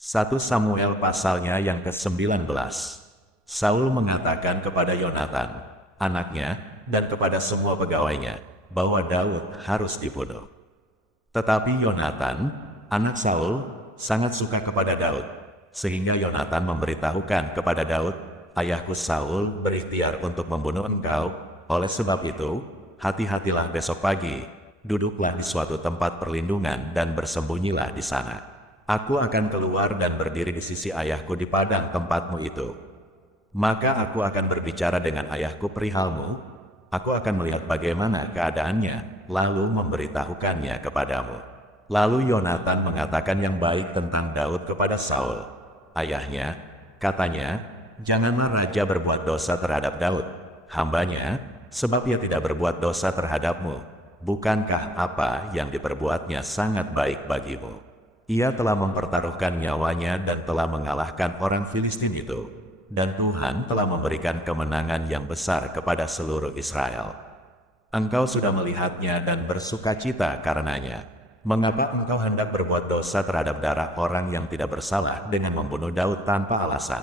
1 Samuel pasalnya yang ke-19. Saul mengatakan kepada Yonatan, anaknya, dan kepada semua pegawainya, bahwa Daud harus dibunuh. Tetapi Yonatan, anak Saul, sangat suka kepada Daud, sehingga Yonatan memberitahukan kepada Daud, ayahku Saul berikhtiar untuk membunuh engkau, oleh sebab itu, hati-hatilah besok pagi, duduklah di suatu tempat perlindungan dan bersembunyilah di sana. Aku akan keluar dan berdiri di sisi ayahku di padang tempatmu itu. Maka aku akan berbicara dengan ayahku perihalmu, aku akan melihat bagaimana keadaannya, lalu memberitahukannya kepadamu. Lalu Yonatan mengatakan yang baik tentang Daud kepada Saul. Ayahnya, katanya, janganlah raja berbuat dosa terhadap Daud, hambanya, sebab ia tidak berbuat dosa terhadapmu. Bukankah apa yang diperbuatnya sangat baik bagimu? Ia telah mempertaruhkan nyawanya dan telah mengalahkan orang Filistin itu. Dan Tuhan telah memberikan kemenangan yang besar kepada seluruh Israel. Engkau sudah melihatnya dan bersukacita karenanya. Mengapa engkau hendak berbuat dosa terhadap darah orang yang tidak bersalah dengan membunuh Daud tanpa alasan?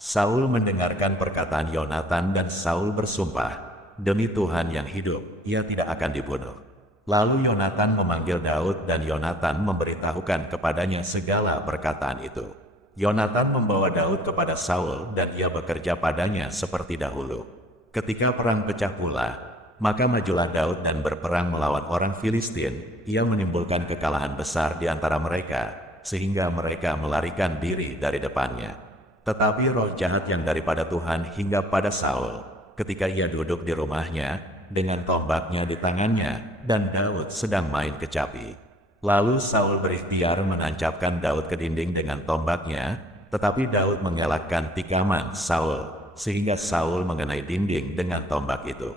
Saul mendengarkan perkataan Yonatan dan Saul bersumpah, demi Tuhan yang hidup, ia tidak akan dibunuh. Lalu Yonatan memanggil Daud dan Yonatan memberitahukan kepadanya segala perkataan itu. Yonatan membawa Daud kepada Saul dan ia bekerja padanya seperti dahulu. Ketika perang pecah pula, maka majulah Daud dan berperang melawan orang Filistin. Ia menimbulkan kekalahan besar di antara mereka, sehingga mereka melarikan diri dari depannya. Tetapi roh jahat yang daripada Tuhan hingga pada Saul, ketika ia duduk di rumahnya, dengan tombaknya di tangannya, dan Daud sedang main kecapi. Lalu Saul berikhtiar menancapkan Daud ke dinding dengan tombaknya, tetapi Daud mengelakkan tikaman Saul, sehingga Saul mengenai dinding dengan tombak itu.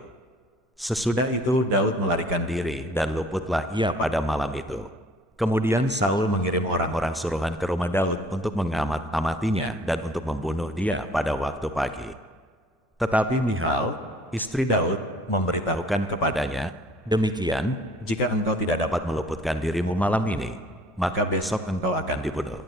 Sesudah itu Daud melarikan diri dan luputlah ia pada malam itu. Kemudian Saul mengirim orang-orang suruhan ke rumah Daud untuk mengamat-amatinya dan untuk membunuh dia pada waktu pagi. Tetapi Michal, istri Daud, memberitahukan kepadanya, demikian, jika engkau tidak dapat meluputkan dirimu malam ini, maka besok engkau akan dibunuh.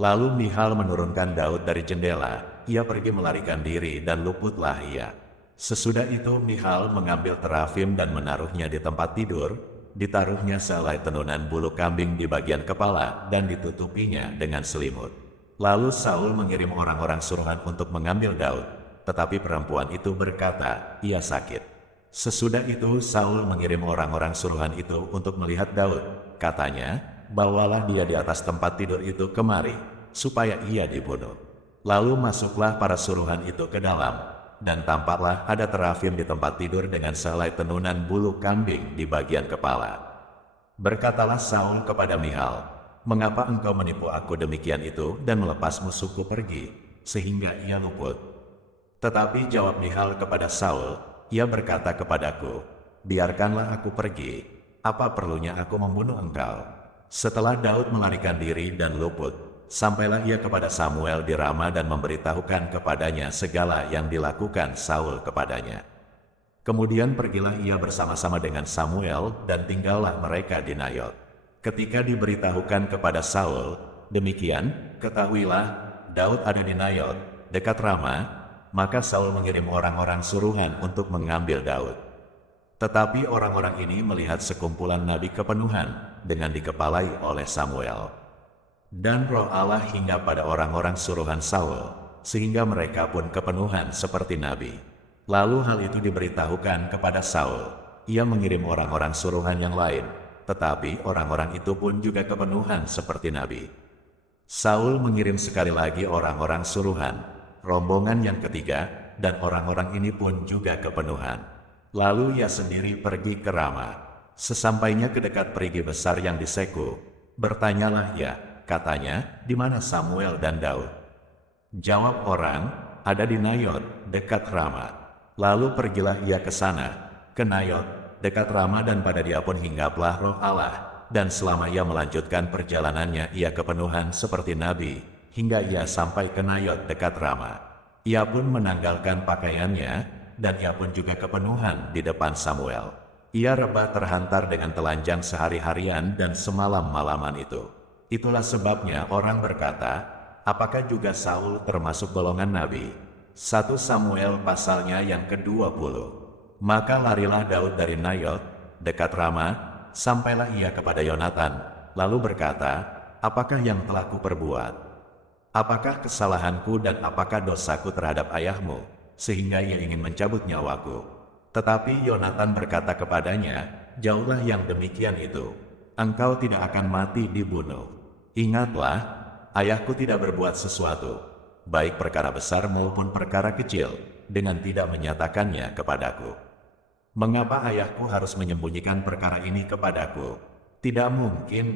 Lalu Michal menurunkan Daud dari jendela, ia pergi melarikan diri dan luputlah ia. Sesudah itu Michal mengambil terafim dan menaruhnya di tempat tidur, ditaruhnya sehelai tenunan bulu kambing di bagian kepala dan ditutupinya dengan selimut. Lalu Saul mengirim orang-orang suruhan untuk mengambil Daud. Tetapi perempuan itu berkata, ia sakit. Sesudah itu Saul mengirim orang-orang suruhan itu untuk melihat Daud. Katanya, bawalah dia di atas tempat tidur itu kemari, supaya ia dibunuh. Lalu masuklah para suruhan itu ke dalam, dan tampaklah ada terafim di tempat tidur dengan sehelai tenunan bulu kambing di bagian kepala. Berkatalah Saul kepada Michal, mengapa engkau menipu aku demikian itu dan melepas musuhku pergi, sehingga ia luput? Tetapi jawab Michal kepada Saul, ia berkata kepadaku, biarkanlah aku pergi, apa perlunya aku membunuh engkau? Setelah Daud melarikan diri dan luput, sampailah ia kepada Samuel di Rama dan memberitahukan kepadanya segala yang dilakukan Saul kepadanya. Kemudian pergilah ia bersama-sama dengan Samuel dan tinggallah mereka di Nayot. Ketika diberitahukan kepada Saul, demikian, ketahuilah, Daud ada di Nayot, dekat Rama. Maka Saul mengirim orang-orang suruhan untuk mengambil Daud. Tetapi orang-orang ini melihat sekumpulan nabi kepenuhan dengan dikepalai oleh Samuel. Dan roh Allah hingga pada orang-orang suruhan Saul, sehingga mereka pun kepenuhan seperti nabi. Lalu hal itu diberitahukan kepada Saul. Ia mengirim orang-orang suruhan yang lain, tetapi orang-orang itu pun juga kepenuhan seperti nabi. Saul mengirim sekali lagi orang-orang suruhan, rombongan yang ketiga, dan orang-orang ini pun juga kepenuhan. Lalu ia sendiri pergi ke Rama. Sesampainya ke dekat perigi besar yang di Seku, bertanyalah ia, katanya, di mana Samuel dan Daud? Jawab orang, ada di Nayot, dekat Rama. Lalu pergilah ia ke sana, ke Nayot, dekat Rama, dan pada dia pun hinggaplah roh Allah. Dan selama ia melanjutkan perjalanannya, ia kepenuhan seperti nabi, hingga ia sampai ke Nayot dekat Rama. Ia pun menanggalkan pakaiannya, dan ia pun juga kepenuhan di depan Samuel. Ia rebah terhantar dengan telanjang sehari-harian dan semalam-malaman itu. Itulah sebabnya orang berkata, Apakah juga Saul termasuk golongan nabi? 1 Samuel pasalnya yang ke-20. Maka larilah Daud dari Nayot, dekat Rama, sampailah ia kepada Yonatan, lalu berkata, apakah yang telah kuperbuat? Apakah kesalahanku dan apakah dosaku terhadap ayahmu, sehingga ia ingin mencabut nyawaku? Tetapi Yonatan berkata kepadanya, jauhlah yang demikian itu. Engkau tidak akan mati dibunuh. Ingatlah, ayahku tidak berbuat sesuatu, baik perkara besar maupun perkara kecil, dengan tidak menyatakannya kepadaku. Mengapa ayahku harus menyembunyikan perkara ini kepadaku? Tidak mungkin.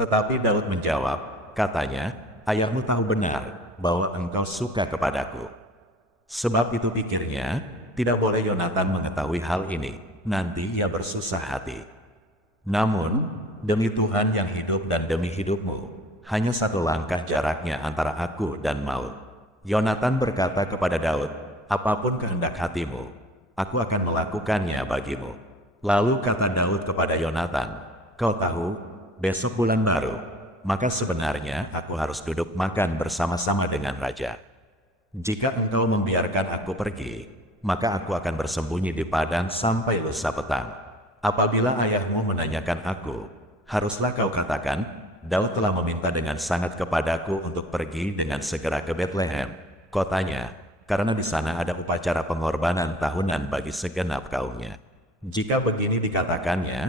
Tetapi Daud menjawab, katanya, ayahmu tahu benar bahwa engkau suka kepadaku. Sebab itu pikirnya, tidak boleh Yonatan mengetahui hal ini, nanti ia bersusah hati. Namun, demi Tuhan yang hidup dan demi hidupmu, hanya 1 langkah jaraknya antara aku dan maut. Yonatan berkata kepada Daud, apapun kehendak hatimu, aku akan melakukannya bagimu. Lalu kata Daud kepada Yonatan, kau tahu, besok bulan baru, maka sebenarnya aku harus duduk makan bersama-sama dengan raja. Jika engkau membiarkan aku pergi, maka aku akan bersembunyi di padang sampai lusa petang. Apabila ayahmu menanyakan aku, haruslah kau katakan, Daud telah meminta dengan sangat kepadaku untuk pergi dengan segera ke Betlehem, kotanya, karena di sana ada upacara pengorbanan tahunan bagi segenap kaumnya. Jika begini dikatakannya,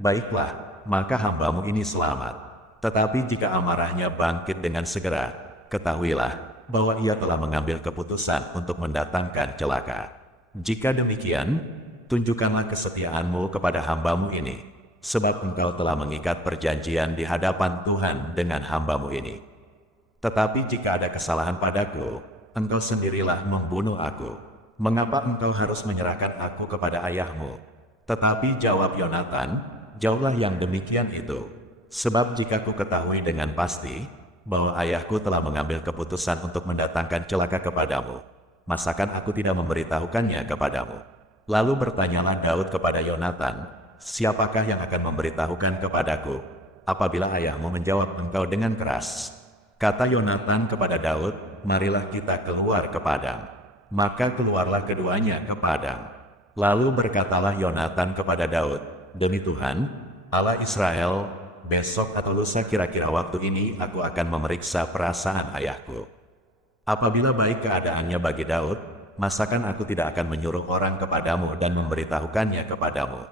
baiklah, maka hambamu ini selamat. Tetapi jika amarahnya bangkit dengan segera, ketahuilah bahwa ia telah mengambil keputusan untuk mendatangkan celaka. Jika demikian, tunjukkanlah kesetiaanmu kepada hambamu ini, sebab engkau telah mengikat perjanjian di hadapan Tuhan dengan hambamu ini. Tetapi jika ada kesalahan padaku, engkau sendirilah membunuh aku. Mengapa engkau harus menyerahkan aku kepada ayahmu? Tetapi jawab Yonatan, jauhlah yang demikian itu. Sebab jika ku ketahui dengan pasti, bahwa ayahku telah mengambil keputusan untuk mendatangkan celaka kepadamu, masakan aku tidak memberitahukannya kepadamu? Lalu bertanyalah Daud kepada Yonatan, siapakah yang akan memberitahukan kepadaku, apabila ayahmu menjawab engkau dengan keras? Kata Yonatan kepada Daud, marilah kita keluar ke padang. Maka keluarlah keduanya ke padang. Lalu berkatalah Yonatan kepada Daud, demi Tuhan, Allah Israel, besok atau lusa kira-kira waktu ini aku akan memeriksa perasaan ayahku. Apabila baik keadaannya bagi Daud, masakan aku tidak akan menyuruh orang kepadamu dan memberitahukannya kepadamu.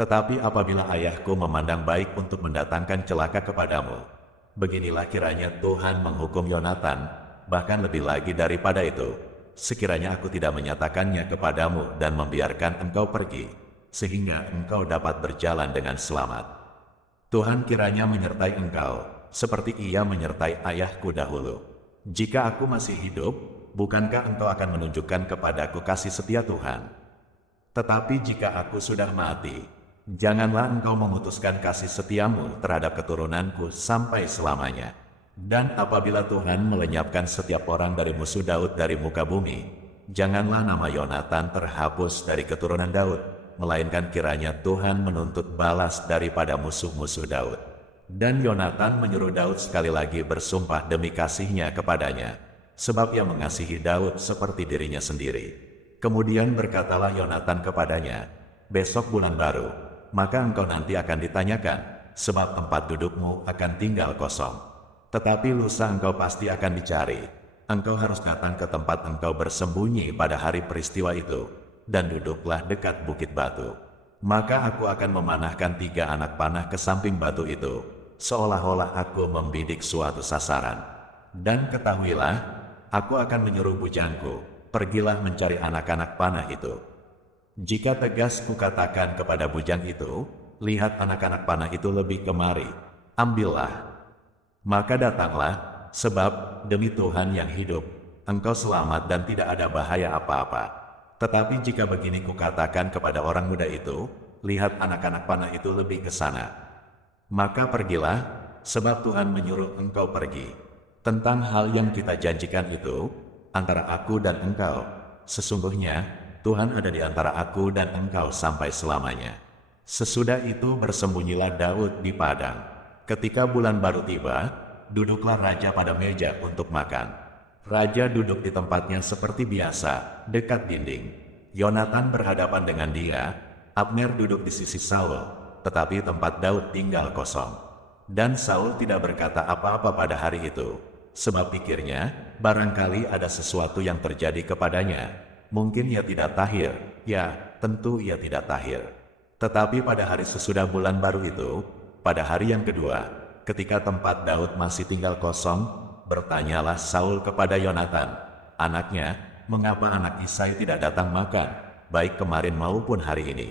Tetapi apabila ayahku memandang baik untuk mendatangkan celaka kepadamu, beginilah kiranya Tuhan menghukum Yonatan, bahkan lebih lagi daripada itu, sekiranya aku tidak menyatakannya kepadamu dan membiarkan engkau pergi, sehingga engkau dapat berjalan dengan selamat. Tuhan kiranya menyertai engkau, seperti ia menyertai ayahku dahulu. Jika aku masih hidup, bukankah engkau akan menunjukkan kepadaku kasih setia Tuhan? Tetapi jika aku sudah mati, janganlah engkau memutuskan kasih setiamu terhadap keturunanku sampai selamanya. Dan apabila Tuhan melenyapkan setiap orang dari musuh Daud dari muka bumi, janganlah nama Yonatan terhapus dari keturunan Daud, melainkan kiranya Tuhan menuntut balas daripada musuh-musuh Daud. Dan Yonatan menyuruh Daud sekali lagi bersumpah demi kasihnya kepadanya, sebab ia mengasihi Daud seperti dirinya sendiri. Kemudian berkatalah Yonatan kepadanya, besok bulan baru, maka engkau nanti akan ditanyakan, sebab tempat dudukmu akan tinggal kosong. Tetapi lusa engkau pasti akan dicari. Engkau harus datang ke tempat engkau bersembunyi pada hari peristiwa itu, dan duduklah dekat bukit batu. Maka aku akan memanahkan 3 anak panah ke samping batu itu, seolah-olah aku membidik suatu sasaran. Dan ketahuilah, aku akan menyuruh bujangku, pergilah mencari anak-anak panah itu. Jika tegas kukatakan kepada bujang itu, lihat anak-anak panah itu lebih kemari, ambillah. Maka datanglah, sebab demi Tuhan yang hidup, engkau selamat dan tidak ada bahaya apa-apa. Tetapi jika begini kukatakan kepada orang muda itu, lihat anak-anak panah itu lebih ke sana. Maka pergilah, sebab Tuhan menyuruh engkau pergi. Tentang hal yang kita janjikan itu, antara aku dan engkau, sesungguhnya, Tuhan ada di antara aku dan engkau sampai selamanya. Sesudah itu bersembunyilah Daud di padang. Ketika bulan baru tiba, duduklah raja pada meja untuk makan. Raja duduk di tempatnya seperti biasa, dekat dinding. Yonatan berhadapan dengan dia, Abner duduk di sisi Saul, tetapi tempat Daud tinggal kosong. Dan Saul tidak berkata apa-apa pada hari itu, sebab pikirnya, barangkali ada sesuatu yang terjadi kepadanya. Mungkin ia tidak tahir, ya, tentu ia tidak tahir. Tetapi pada hari sesudah bulan baru itu, pada hari yang kedua, ketika tempat Daud masih tinggal kosong, bertanyalah Saul kepada Yonatan, anaknya, mengapa anak Isai tidak datang makan, baik kemarin maupun hari ini?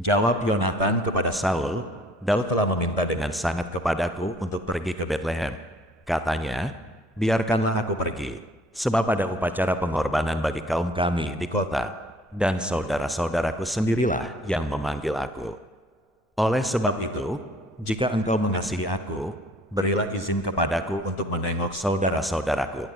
Jawab Yonatan kepada Saul, Daud telah meminta dengan sangat kepadaku untuk pergi ke Betlehem. Katanya, biarkanlah aku pergi, sebab ada upacara pengorbanan bagi kaum kami di kota, dan saudara-saudaraku sendirilah yang memanggil aku. Oleh sebab itu, jika engkau mengasihi aku, berilah izin kepadaku untuk menengok saudara-saudaraku.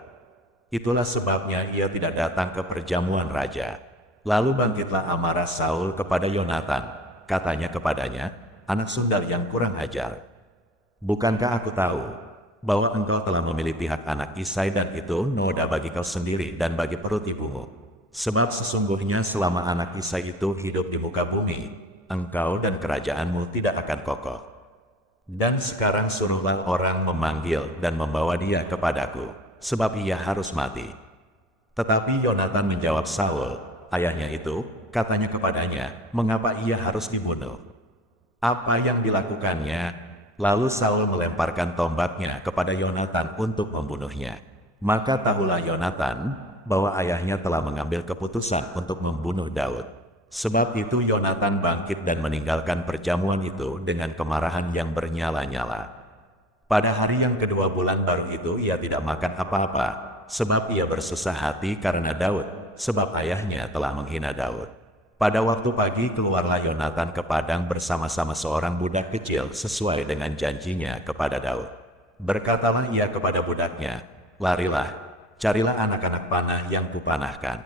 Itulah sebabnya ia tidak datang ke perjamuan raja. Lalu bangkitlah amarah Saul kepada Yonatan. Katanya kepadanya, anak sundal yang kurang ajar. Bukankah aku tahu bahwa engkau telah memilih pihak anak Isai dan itu noda bagi kau sendiri dan bagi perut ibumu? Sebab sesungguhnya selama anak Isai itu hidup di muka bumi, engkau dan kerajaanmu tidak akan kokoh. Dan sekarang suruhlah orang memanggil dan membawa dia kepadaku, sebab ia harus mati. Tetapi Yonatan menjawab Saul, ayahnya itu, katanya kepadanya, mengapa ia harus dibunuh? Apa yang dilakukannya? Lalu Saul melemparkan tombaknya kepada Yonatan untuk membunuhnya. Maka tahulah Yonatan bahwa ayahnya telah mengambil keputusan untuk membunuh Daud. Sebab itu Yonatan bangkit dan meninggalkan perjamuan itu dengan kemarahan yang bernyala-nyala. Pada hari yang kedua bulan baru itu ia tidak makan apa-apa, sebab ia bersusah hati karena Daud, sebab ayahnya telah menghina Daud. Pada waktu pagi keluarlah Yonatan ke padang bersama-sama seorang budak kecil sesuai dengan janjinya kepada Daud. Berkatalah ia kepada budaknya, larilah, carilah anak-anak panah yang kupanahkan.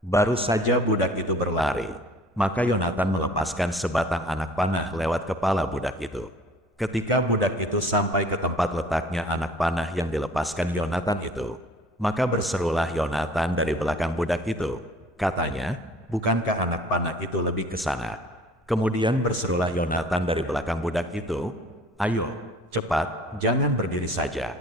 Baru saja budak itu berlari, maka Yonatan melepaskan sebatang anak panah lewat kepala budak itu. Ketika budak itu sampai ke tempat letaknya anak panah yang dilepaskan Yonatan itu, maka berserulah Yonatan dari belakang budak itu. Katanya, bukankah anak panah itu lebih ke sana? Kemudian berserulah Yonatan dari belakang budak itu, ayo, cepat, jangan berdiri saja.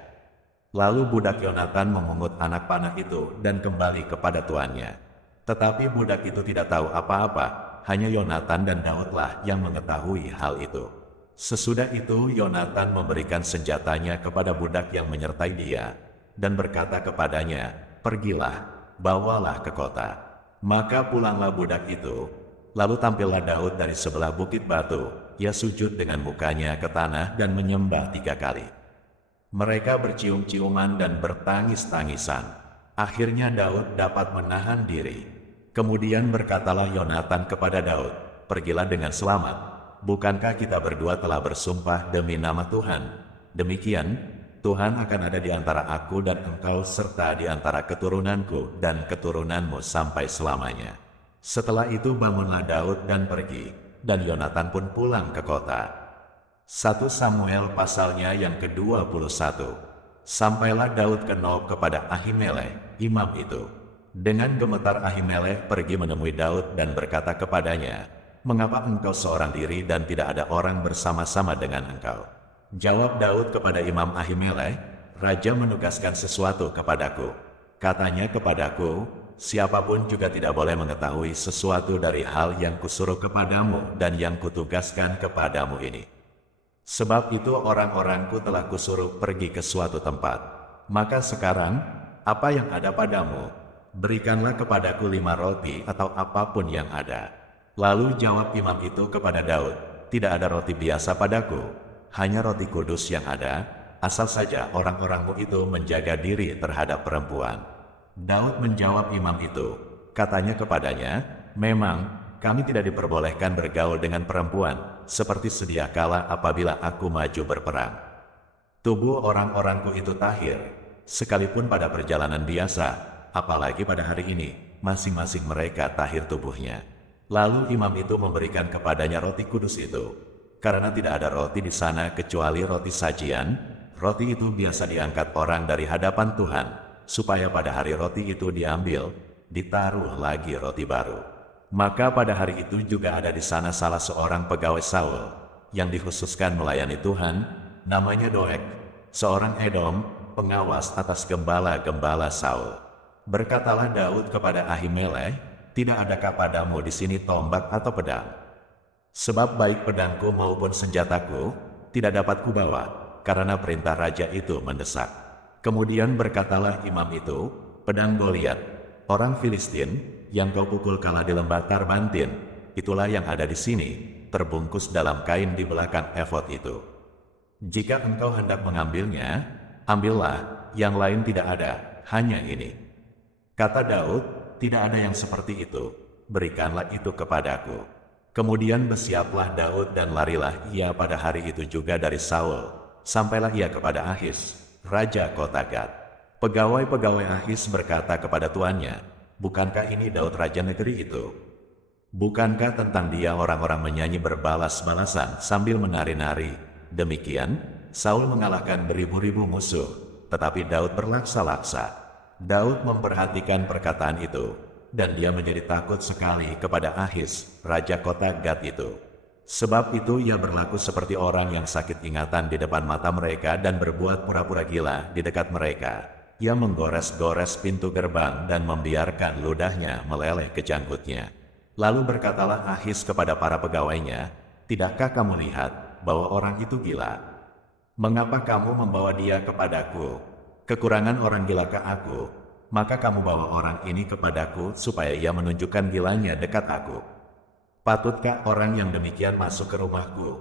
Lalu budak Yonatan memungut anak panah itu dan kembali kepada tuannya. Tetapi budak itu tidak tahu apa-apa, hanya Yonatan dan Daudlah yang mengetahui hal itu. Sesudah itu Yonatan memberikan senjatanya kepada budak yang menyertai dia, dan berkata kepadanya, pergilah, bawalah ke kota. Maka pulanglah budak itu, lalu tampillah Daud dari sebelah bukit batu, ia sujud dengan mukanya ke tanah dan menyembah 3 kali. Mereka bercium-ciuman dan bertangis-tangisan. Akhirnya Daud dapat menahan diri. Kemudian berkatalah Yonatan kepada Daud, pergilah dengan selamat. Bukankah kita berdua telah bersumpah demi nama Tuhan? Demikian, Tuhan akan ada di antara aku dan engkau serta di antara keturunanku dan keturunanmu sampai selamanya. Setelah itu bangunlah Daud dan pergi, dan Yonatan pun pulang ke kota. 1 Samuel pasalnya yang ke-21. Sampailah Daud ke Nob kepada Ahimelek, imam itu. Dengan gemetar Ahimelek pergi menemui Daud dan berkata kepadanya, mengapa engkau seorang diri dan tidak ada orang bersama-sama dengan engkau? Jawab Daud kepada Imam Ahimelek, Raja menugaskan sesuatu kepadaku. Katanya kepadaku, siapapun juga tidak boleh mengetahui sesuatu dari hal yang kusuruh kepadamu dan yang kutugaskan kepadamu ini. Sebab itu orang-orangku telah kusuruh pergi ke suatu tempat. Maka sekarang, apa yang ada padamu? Berikanlah kepadaku 5 roti atau apapun yang ada. Lalu jawab imam itu kepada Daud, tidak ada roti biasa padaku, hanya roti kudus yang ada, asal saja orang-orangmu itu menjaga diri terhadap perempuan. Daud menjawab imam itu, katanya kepadanya, memang kami tidak diperbolehkan bergaul dengan perempuan, seperti sedia kala apabila aku maju berperang. Tubuh orang-orangku itu tahir, sekalipun pada perjalanan biasa, apalagi pada hari ini, masing-masing mereka tahir tubuhnya. Lalu imam itu memberikan kepadanya roti kudus itu, karena tidak ada roti di sana kecuali roti sajian, roti itu biasa diangkat orang dari hadapan Tuhan, supaya pada hari roti itu diambil, ditaruh lagi roti baru. Maka pada hari itu juga ada di sana salah seorang pegawai Saul, yang dikhususkan melayani Tuhan, namanya Doeg, seorang Edom, pengawas atas gembala-gembala Saul. Berkatalah Daud kepada Ahimelek, "Tidak adakah padamu di sini tombak atau pedang? Sebab baik pedangku maupun senjataku tidak dapat kubawa, karena perintah raja itu mendesak." Kemudian berkatalah imam itu, "Pedang Goliat, orang Filistin, yang kau pukul kalah di lembah Tarbantin, itulah yang ada di sini, terbungkus dalam kain di belakang efod itu. Jika engkau hendak mengambilnya, ambillah, yang lain tidak ada, hanya ini." Kata Daud, "Tidak ada yang seperti itu, berikanlah itu kepadaku." Kemudian bersiaplah Daud dan larilah ia pada hari itu juga dari Saul, sampailah ia kepada Ahis, raja kota Gad. Pegawai-pegawai Ahis berkata kepada tuannya, "Bukankah ini Daud raja negeri itu? Bukankah tentang dia orang-orang menyanyi berbalas-balasan sambil menari-nari? Demikian, Saul mengalahkan beribu-ribu musuh, tetapi Daud berlaksa-laksa." Daud memperhatikan perkataan itu, dan dia menjadi takut sekali kepada Ahis, raja kota Gad itu. Sebab itu ia berlaku seperti orang yang sakit ingatan di depan mata mereka dan berbuat pura-pura gila di dekat mereka. Ia menggores-gores pintu gerbang dan membiarkan ludahnya meleleh ke janggutnya. Lalu berkatalah Ahis kepada para pegawainya, "Tidakkah kamu lihat bahwa orang itu gila? Mengapa kamu membawa dia kepadaku? Kekurangan orang gilakah aku? Maka kamu bawa orang ini kepadaku supaya ia menunjukkan gilanya dekat aku. Patutkah orang yang demikian masuk ke rumahku